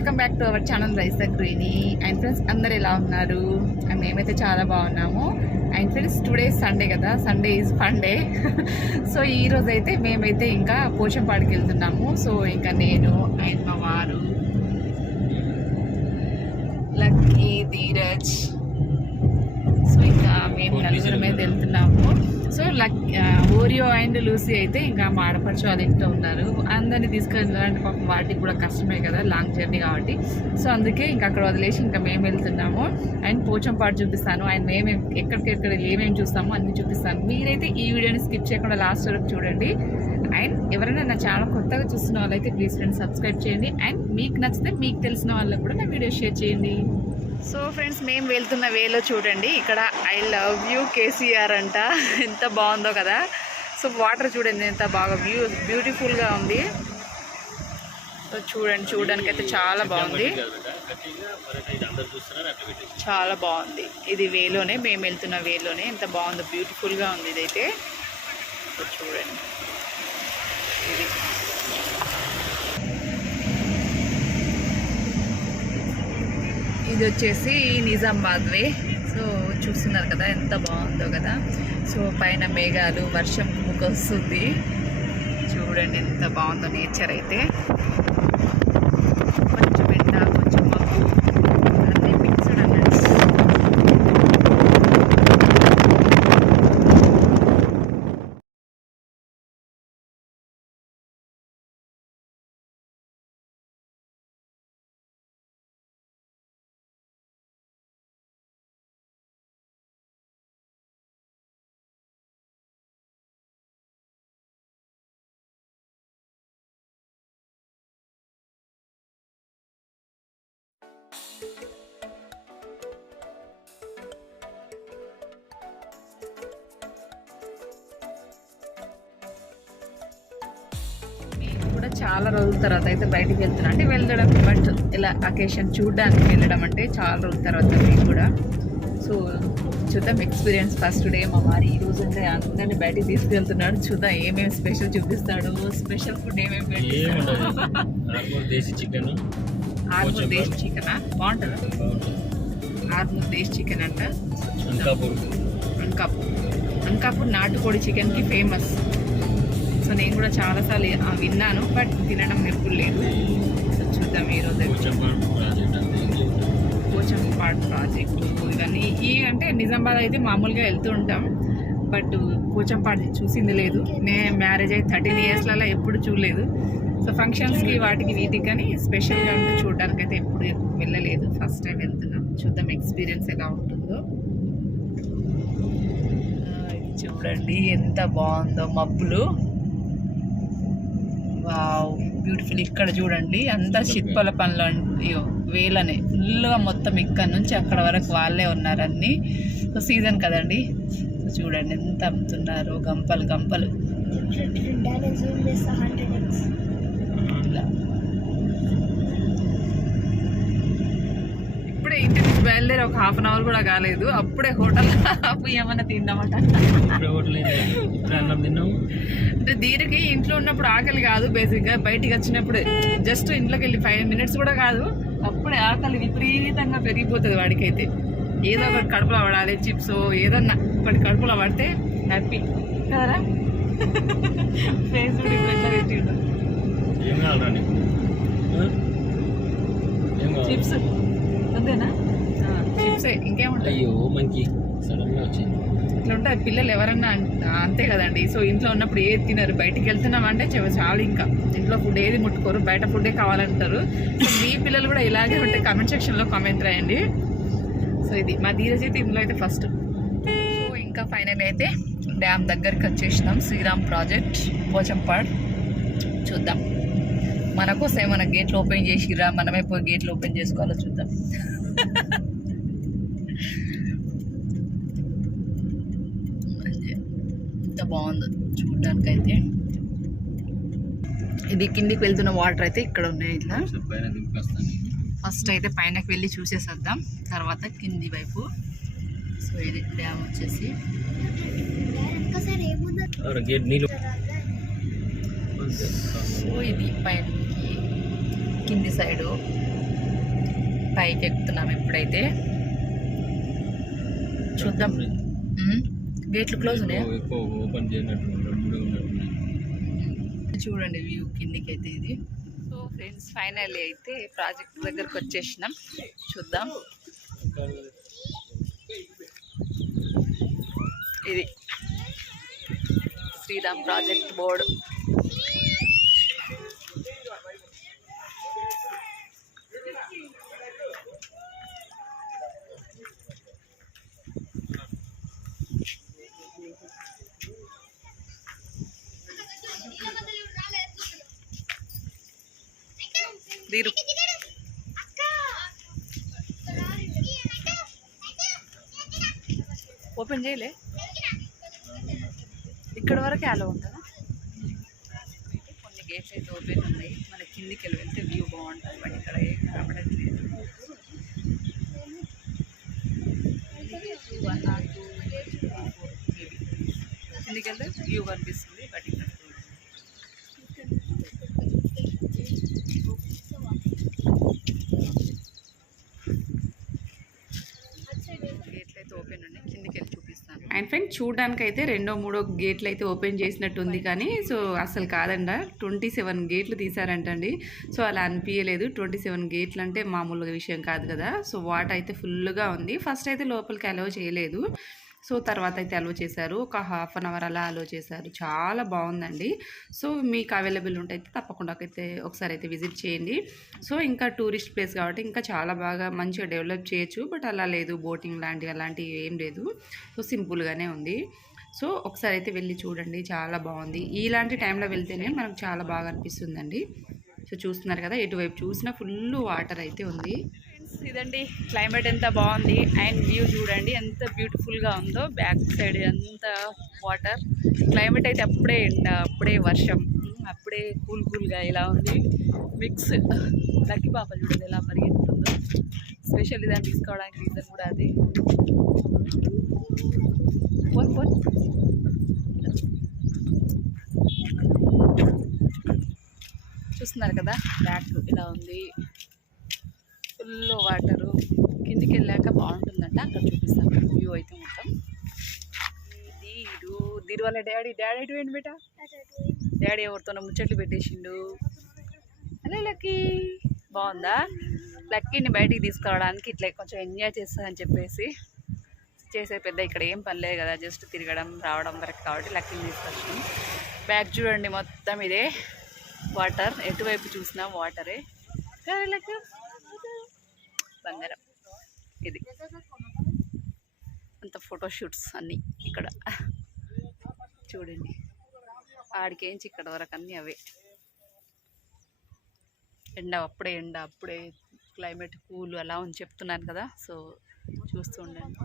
Welcome back to our channel rice the greeny. And friends అందరు ఎలా ఉన్నారు? And మేమైతే చాలా బాగున్నాము. అండ్ ఫ్రెండ్స్ టుడే సండే కదా, Sunday is fun day. So ఈ రోజు అయితే మేమైతే ఇంకా పోచంపాడికి వెళ్తున్నాము. సో ఇంకా నేను అండ్ మా వారు లక్కీ, ధీరజ్, సో ఇంకా మేము నలుగురం అయితే వెళ్తున్నాము. సో ఓరియో అండ్ లూసీ అయితే ఇంకా మా ఆడపడుచు వాళ్ళ ఇంట్లో ఉన్నారు. అందరినీ తీసుకెళ్ళాలంటే పాపం వాటికి కూడా కష్టమే కదా, లాంగ్ జర్నీ కాబట్టి. సో అందుకే ఇంకా అక్కడ వదిలేసి ఇంకా మేము వెళ్తున్నాము. అండ్ పోచంపాడు చూపిస్తాను. అండ్ మేము ఎక్కడికెక్కడ ఏమేమి చూస్తామో అన్నీ చూపిస్తాను. మీరైతే ఈ వీడియోని స్కిప్ చేయకుండా లాస్ట్ వరకు చూడండి. అండ్ ఎవరైనా నా ఛానల్ కొత్తగా చూస్తున్న వాళ్ళైతే ప్లీజ్ ఫ్రెండ్స్ సబ్స్క్రైబ్ చేయండి. అండ్ మీకు నచ్చితే మీకు తెలిసిన వాళ్ళకు కూడా నా వీడియో షేర్ చేయండి. సో ఫ్రెండ్స్ మేము వెళ్తున్న వేలో చూడండి, ఇక్కడ ఐ లవ్ యూ కేసీఆర్ అంట. ఎంత బాగుందో కదా. సో వాటర్ చూడండి ఎంత బాగా బ్యూటిఫుల్గా ఉంది. సో చూడండి, చూడడానికైతే చాలా బాగుంది, చాలా బాగుంది. ఇది వేలోనే, మేము వెళ్తున్న వేలోనే. ఎంత బాగుందో, బ్యూటిఫుల్గా ఉంది ఇదైతే. సో చూడండి, ఇది ఇది వచ్చేసి నిజామాబాద్ వే. సో చూస్తున్నారు కదా ఎంత బాగుందో కదా. సో పైన మేఘాలు, వర్షం వస్తుంది. చూడండి ఎంత బాగుందో నేచర్ అయితే. కొంచెం ఎండ, కొంచెం మబ్బు, అన్నీ మిక్స్డ్ అన్నట్టు. కూడా చాలా రోజుల తర్వాత అయితే బయటికి వెళ్తున్నా, అంటే వెళ్ళడం బట్ ఇలా అకేషన్ చూడడానికి వెళ్ళడం అంటే చాలా రోజుల తర్వాత మేము కూడా. సో చూద్దాం ఎక్స్పీరియన్స్. ఫస్ట్ డే మా వారి ఈ రోజు అంటే అందరినీ బయటికి తీసుకెళ్తున్నాడు. చూద్దాం ఏమేమి స్పెషల్ చూపిస్తాడు. స్పెషల్ ఫుడ్ ఏమేమి ఆర్మూర్ దేశీ చికెన్. ఆర్మూర్ దేశీ చికెనా? బాగుంటుందా? ఆర్మూర్ దేశీ చికెన్ అంట. అంకాపూర్ నాటుకోడి చికెన్కి ఫేమస్. సో నేను కూడా చాలాసార్లు విన్నాను, బట్ తినడం ఎప్పుడు లేదు. సో చూద్దాం ఈరోజు. పోచంపాడు ప్రాజెక్టు ఇవన్నీ అంటే నిజామాబాద్ అయితే మామూలుగా వెళ్తూ ఉంటాం, బట్ పోచంపాడు చూసింది లేదు. నేను మ్యారేజ్ అయ్యి 13 yearsలలో ఎప్పుడు చూడలేదు. సో ఫంక్షన్స్కి వాటికి వీటికి కానీ స్పెషల్గా ఉంటే చూడడానికి అయితే ఎప్పుడు వెళ్ళలేదు. ఫస్ట్ టైం వెళ్తున్నాం. చూద్దాం ఎక్స్పీరియన్స్ ఎలా ఉంటుందో. చూడండి ఎంత బాగుందో మబ్బులు. Wow beautiful. ఇక్కడ చూడండి అంతా శిల్పల పనులు, వేలనే ఫుల్గా మొత్తం ఇక్కడ నుంచి అక్కడ వరకు వాళ్ళే ఉన్నారు అన్నీ. సో సీజన్ కదండి. సో చూడండి ఎంత అమ్ముతున్నారు, గంపలు గంపలు. ఇప్పుడే ఇంటి నుంచి బయలుదేరి ఒక 1/2 hour కూడా కాలేదు, అప్పుడే హోటల్ ఏమన్నా తిందామట. అంటే దీనికి ఇంట్లో ఉన్నప్పుడు ఆకలి కాదు, బేసిక్గా బయటికి వచ్చినప్పుడు జస్ట్ ఇంట్లోకి వెళ్ళి 5 minutes కూడా కాదు, అప్పుడే ఆకలి విపరీతంగా పెరిగిపోతుంది వాడికైతే. ఏదో ఒకటి కడుపులో పడాలి, చిప్స్ ఏదన్నా ఒకటి కడుపులో పడితే హ్యాపీ కదరా. ఫేస్ కూడా ఇప్పుడు పెట్టిండు. చిప్స్ అంతేనా? చిప్సే, ఇంకేముంటాయి. అయ్యో మనకి సడన్గా వచ్చింది. ఇట్లా ఉంటాయి పిల్లలు ఎవరన్నా అంతే కదండి. సో ఇంట్లో ఉన్నప్పుడు ఏది తినరు, బయటికి వెళ్తున్నామంటే చాలు, ఇంకా ఇంట్లో ఫుడ్ ఏది ముట్టుకోరు, బయట ఫుడ్డే కావాలంటారు. సో మీ పిల్లలు కూడా ఇలాగే ఉంటే కామెంట్ సెక్షన్లో కామెంట్ రాయండి. సో ఇది మా ధీరజ్ అయితే ఇందులో అయితే ఫస్ట్. సో ఇంకా ఫైనల్ అయితే డ్యామ్ దగ్గరికి వచ్చేసినాం. శ్రీరామ్ ప్రాజెక్ట్ పోచంపాడ్. చూద్దాం మన కోసం ఏమైనా గేట్లు ఓపెన్ చేసిరా, మనమే పోయి గేట్లు ఓపెన్ చేసుకోవాలో చూద్దాం. ఎంత బాగుందో చూడడానికైతే. ఇది కిందికి వెళ్తున్న వాటర్ అయితే ఇక్కడ ఉన్నాయి. ఇట్లా ఫస్ట్ అయితే పైనకి వెళ్ళి చూసేసేద్దాం, తర్వాత కింది వైపు. సో ఇది డ్యామ్ వచ్చేసి. సో ఇది పైనకి కింది సైడు పైకి ఎక్కుతున్నాం ఇప్పుడైతే. చూద్దాం. గేట్లు క్లోజ్ ఉన్నాయా? ఓపెన్ చేయనట్టు చూడండి వ్యూ కిందికి అయితే ఇది. సో ఫ్రెండ్స్ ఫైనల్లీ అయితే ప్రాజెక్ట్ దగ్గరకు వచ్చేసినాం. చూద్దాం. ఇది శ్రీరామ్ ప్రాజెక్ట్ బోర్డు. దీరు ఓపెన్ చేయలే, ఇక్కడ వరకే అలా ఉంటుందా? కొన్ని గేట్స్ అయితే ఓపెన్ ఉన్నాయి. మన కిందికి వెళ్ళి వెళ్తే వ్యూ బాగుంటుంది, బట్ ఇక్కడ ఏం కనపడట్లేదు. 1 or 2 మేబీ కిందికి వెళ్తే వ్యూ కనిపిస్తుంది, బట్ ఇక్కడ అండ్ ఫ్రెండ్స్ చూడడానికి అయితే 2-3 గేట్లు అయితే ఓపెన్ చేసినట్టు ఉంది, కానీ సో అసలు కాదండి. 27 గేట్లు తీసారంటండి. సో అలా అనిపించలేదు. 27 గేట్లు అంటే మామూలుగా విషయం కాదు కదా. సో వాటర్ అయితే ఫుల్గా ఉంది. ఫస్ట్ అయితే లోపలికి అలౌ చేయలేదు. సో తర్వాత అయితే అలో చేశారు. ఒక 1/2 hour అలా అలో చేశారు. చాలా బాగుందండి. సో మీకు అవైలబుల్ ఉంటే తప్పకుండా అయితే ఒకసారి అయితే విజిట్ చేయండి. సో ఇంకా టూరిస్ట్ ప్లేస్ కాబట్టి ఇంకా చాలా బాగా మంచిగా డెవలప్ చేయొచ్చు, బట్ అలా లేదు. బోటింగ్ అలాంటివి ఏం లేదు. సో సింపుల్గానే ఉంది. సో ఒకసారి అయితే వెళ్ళి చూడండి, చాలా బాగుంది. ఇలాంటి టైంలో వెళ్తేనే మనకు చాలా బాగా అనిపిస్తుందండి. సో చూస్తున్నారు కదా, ఎటువైపు చూసినా ఫుల్ వాటర్ అయితే ఉంది. ఇదండి క్లైమేట్ ఎంత బాగుంది. అండ్ వ్యూ చూడండి ఎంత బ్యూటిఫుల్గా ఉందో. బ్యాక్ సైడ్ ఎంత వాటర్. క్లైమేట్ అయితే అప్పుడే ఎండ, అప్పుడే వర్షం, అప్పుడే కూల్గా ఇలా ఉంది మిక్స్. లక్కీ పాప చూడండి ఎలా పరిగెత్తుందో. స్పెషల్ దాన్ని తీసుకోవడానికి రీజన్ కూడా అది. చూస్తున్నారు కదా బ్యాక్ ఇలా ఉంది, ఫుల్ వాటరు. కిందికి వెళ్ళాక బాగుంటుందంట, అక్కడ చూపిస్తాను వ్యూ అయితే మొత్తం. దీని వల్ల డాడీ ఎటు పోయిండు బేటా? డాడీ ఎవరితోనో ముచ్చట్లు పెట్టేసిండు. అలా లక్కీ బాగుందా? లక్కీని బయటికి తీసుకురావడానికి ఇట్లా కొంచెం ఎంజాయ్ చేస్తానని చెప్పేసి చేసే పెద్ద ఇక్కడ ఏం పని లేదు కదా, జస్ట్ తిరగడం రావడం వరకు కాబట్టి లక్కీని తీసుకొచ్చాం. బ్యాక్ చూడండి మొత్తం ఇదే వాటర్, ఎటువైపు చూసినా వాటరే. లక్కీ బంగారం. ఇది అంత ఫోటోషూట్స్ అన్నీ ఇక్కడ చూడండి. ఆడికేంచి ఇక్కడ వరకు అన్నీ అవే. అప్పుడే ఎండ, అప్పుడే క్లైమేట్ కూల్ అలా అని చెప్తున్నాను కదా. సో చూస్తూ ఉండండి.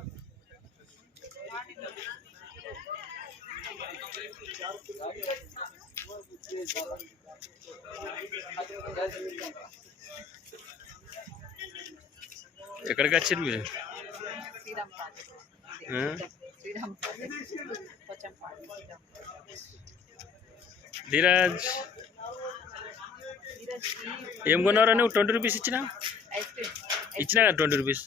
ఎక్కడికి వచ్చింది మీరు? ధీరజ్ ఏం కొన్నారా నువ్వు? 20 రూపీస్ ఇచ్చినా కదా 20 రూపీస్.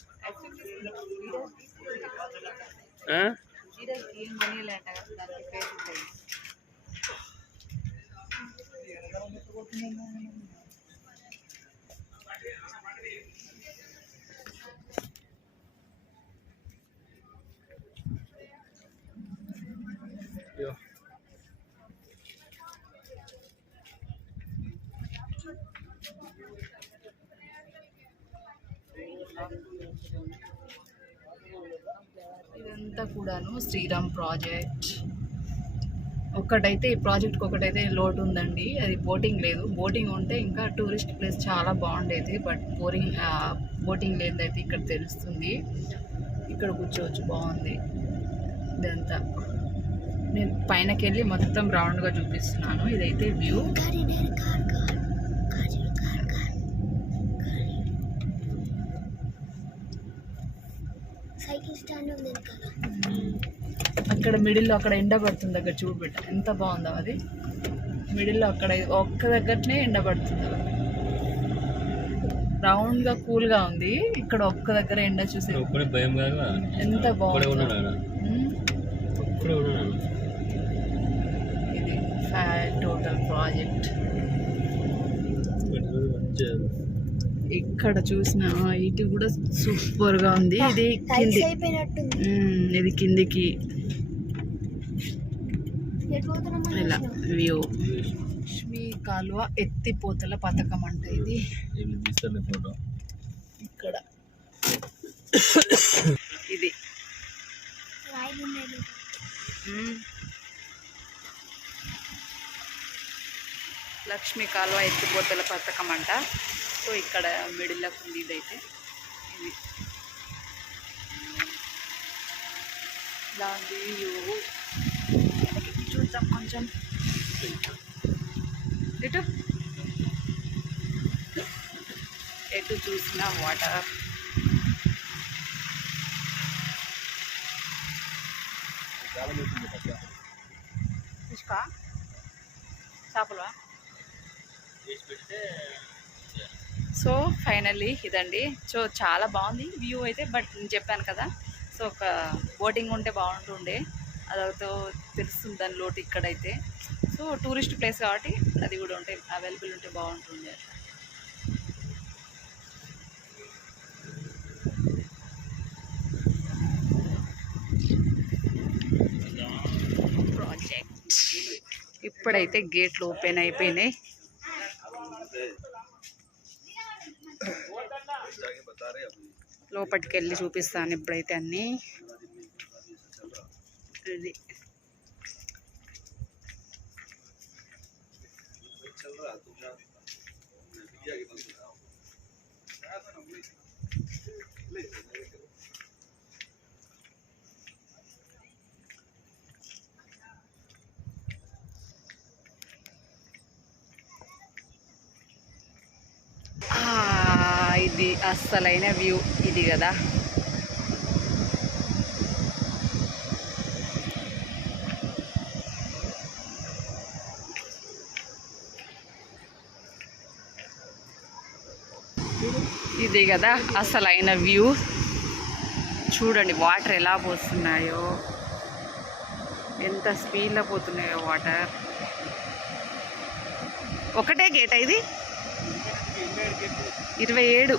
ఇదంతా కూడాను శ్రీరామ్ ప్రాజెక్ట్. ఒక్కటైతే ఈ ప్రాజెక్ట్కి ఒకటైతే లోటు ఉందండి, అది బోటింగ్ లేదు. బోటింగ్ ఉంటే ఇంకా టూరిస్ట్ ప్లేస్ చాలా బాగుండేది, బట్ బోటింగ్ లేదైతే ఇక్కడ తెలుస్తుంది. ఇక్కడ కూర్చోవచ్చు, బాగుంది. ఇదంతా నేను పైనకి వెళ్ళి మొత్తం రౌండ్గా చూపిస్తున్నాను. ఇదైతే వ్యూ. అక్కడ మిడిల్లో అక్కడ ఎండ పడుతుంది, దగ్గర చూడబెట్ట ఎంత బాగుందో అది. మిడిల్లో అక్కడ ఒక్క దగ్గరనే ఎండ పడుతుంది. రౌండ్ గా కూల్ గా ఉంది. ఇక్కడ ఒక్క దగ్గర ఎండ చూసే భయం కాదు. ఎంత బాగుంది. ఇది టోటల్ ప్రాజెక్ట్. ఇక్కడ చూసిన ఇటు కూడా సూపర్ గా ఉంది. ఇది కింది, ఇది కిందికి ఇలా వ్యూ. లక్ష్మీ కాలువ ఎత్తిపోతల పథకం అంట ఇది. ఇక్కడ ఇది లక్ష్మీ కాలువ ఎత్తిపోతల పథకం అంట. సో ఇక్కడ మిడిల్లో ఉంది ఇదైతే. ఇది దాని వ్యూ చూద్దాం కొంచెం. ఎటు చూసిన వాటర్. చేపలు. సో ఫైనల్లీ ఇదండి. సో చాలా బాగుంది వ్యూ అయితే. బట్ నేను చెప్పాను కదా, సో ఒక బోటింగ్ ఉంటే బాగుంటుండే. అదవుతో తెలుస్తుంది దాని లోటు ఇక్కడైతే. సో టూరిస్ట్ ప్లేస్ కాబట్టి అది కూడా ఉంటే అవైలబుల్ ఉంటే బాగుంటుండే. ప్రాజెక్ట్ ఇప్పుడైతే గేట్లు ఓపెన్ అయిపోయినాయి. లోపలికి వెళ్ళి చూపిస్తాను ఇప్పుడైతే అన్నీ. ఇది ఇది అస్సలైన వ్యూ ఇది కదా. ఇది కదా అసలైన వ్యూ. చూడండి వాటర్ ఎలా పోతున్నాయో, ఎంత స్పీడ్లో పోతున్నాయో వాటర్. ఒకటే గేట్ ఇది 27.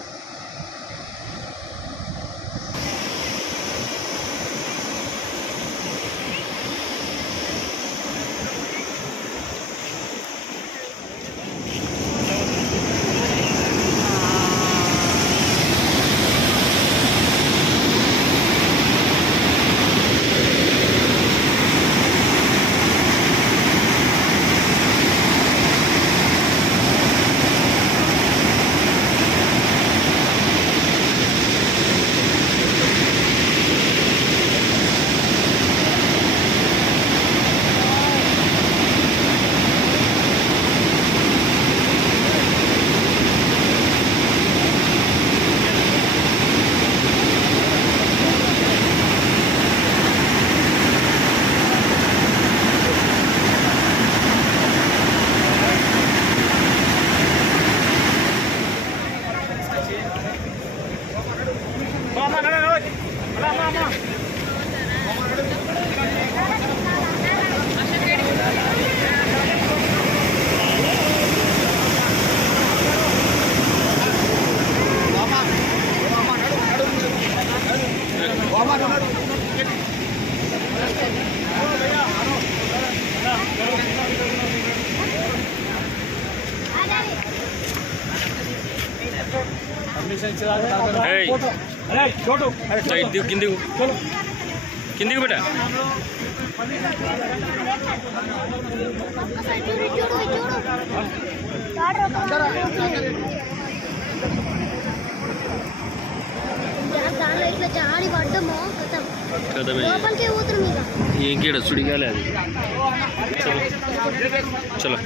కిందికి పెట్ట ఇంకేడ సుడిగాలి అది. చలో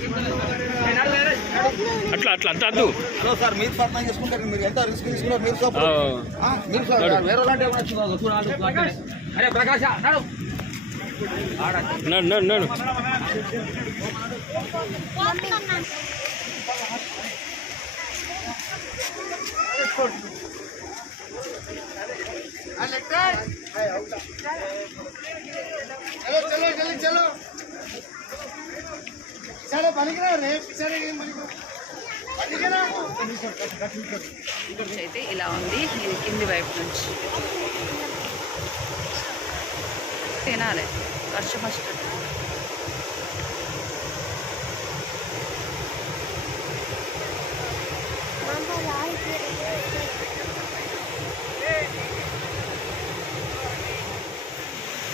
అట్లా అట్లా అంత అద్దు. హలో సార్, మీరు సర్పంచ్ చేసుకుంటారు, మీరు ఎంత రిస్క్ తీసుకున్నారు, మీరు అరే ప్రకాశ నడు నడు నడు. चलो जल्दी चलो चलो पनिकरा रे पिछारे పనికిరా నుంచి అయితే ఇలా ఉంది. ఇది కింది వైపు నుంచి తినాలి. ఫస్ట్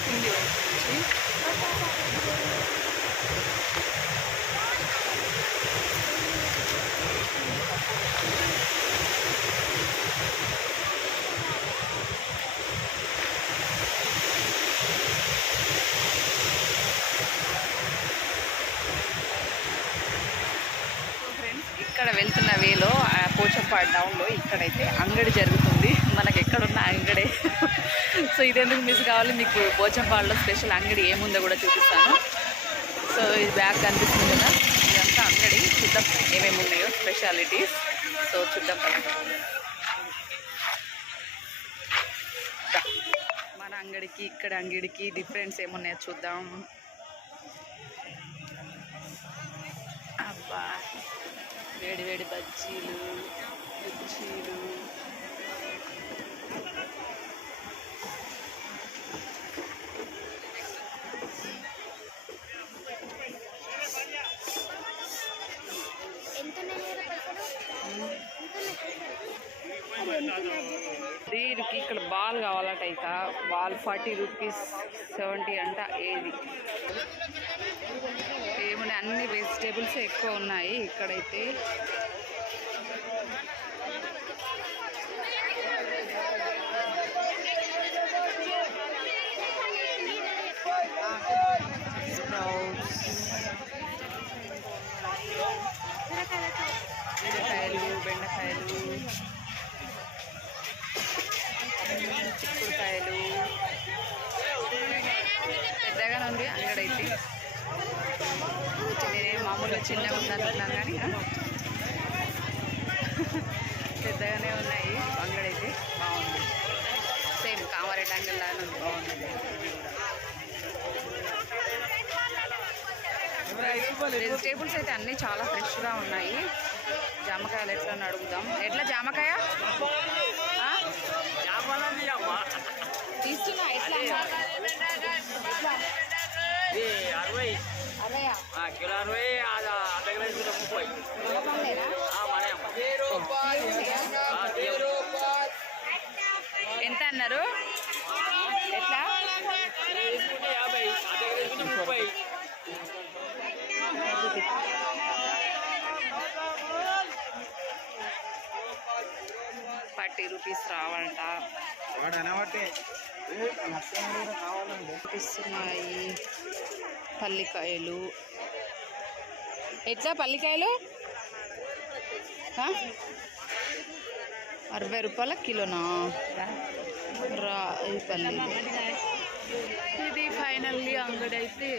కింది వైపు నుంచి ఇక్కడ వెళ్తున్న వేలో పోచంపాడు డౌన్లో ఇక్కడైతే అంగడి జరుగుతుంది. మనకి ఎక్కడున్న అంగడే. సో ఇదెందుకు మిస్ కావాలి, మీకు పోచంపాడులో స్పెషల్ అంగడి ఏముందో కూడా చూపిస్తాను. సో ఇది బ్యాగ్ కనిపిస్తుంది కదా, ఇదంతా అంగడి. చూద్దాం ఏమేమి ఉన్నాయో స్పెషాలిటీస్. సో చూద్దాం మన అంగడికి ఇక్కడ అంగడికి డిఫరెన్స్ ఏమున్నాయో చూద్దాం. అబ్బా, వేడి వేడి బజ్జీలు, మిర్చీలు, దీనికి ఇక్కడ బాల్ కావాలట. ఇక బాల్ 40 రూపీస్, 70 అంట. ఏది ఏమున్నాయి, అన్ని వెజిటేబుల్స్ ఎక్కువ ఉన్నాయి ఇక్కడైతే. బీరకాయలు, బెండకాయలు, చిక్కుడుకాయలు. పెద్దగానే ఉంది అంగడైతే. నేనే మామూలుగా చిన్నగా ఉందనుకున్నాను కానీ పెద్దగానే ఉన్నాయి. అంగడైతే బాగుంది. సేమ్ కామారెడ్డి అంగడి లాగానే ఉంది. బాగుంది. వెజిటేబుల్స్ అయితే అన్నీ చాలా ఫ్రెష్గా ఉన్నాయి. జామకాయలు ఎట్లా అడుగుదాం. ఎట్లా జామకాయ తీస్తున్నా? ఎట్లా 60 కిలో 60 ఎంత అన్నారు? ఎట్లా 40 రూపీస్ రావంట. ఇస్తున్నాయి పల్లికాయలు. ఎట్లా పల్లికాయలు? 60 రూపాయల కిలోనా? ఈ పల్లి. ఇది ఫైనల్లీ అంగడి అయితే.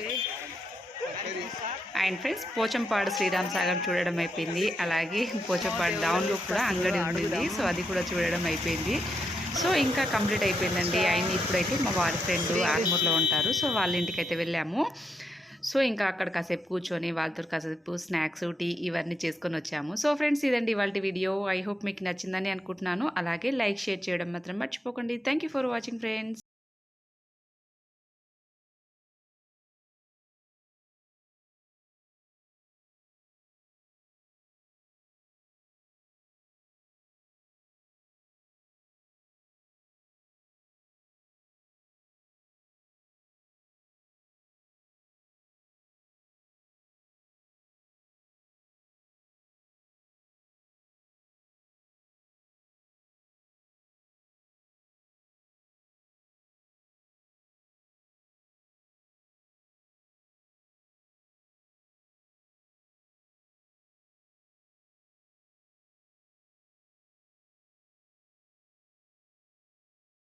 అండ్ ఫ్రెండ్స్, పోచంపాడు శ్రీరామ్ సాగర్ చూడడం అయిపోయింది. అలాగే పోచంపాడు డౌన్లో కూడా అంగడి ఉంది. సో అది కూడా చూడడం అయిపోయింది. సో ఇంకా కంప్లీట్ అయిపోయిందండి. అండ్ ఇప్పుడైతే మా వారి ఫ్రెండ్ ఆర్మూర్లో ఉంటారు. సో వాళ్ళ ఇంటికి అయితే వెళ్ళాము. సో ఇంకా అక్కడ కాసేపు కూర్చొని వాళ్ళతో కాసేపు స్నాక్స్, టీ ఇవన్నీ చేసుకొని వచ్చాము. సో ఫ్రెండ్స్, ఇదండి ఇవాళ వీడియో. ఐ హోప్ మీకు నచ్చిందని అనుకుంటున్నాను. అలాగే లైక్, షేర్ చేయడం మాత్రం మర్చిపోకండి. Thank you for watching friends.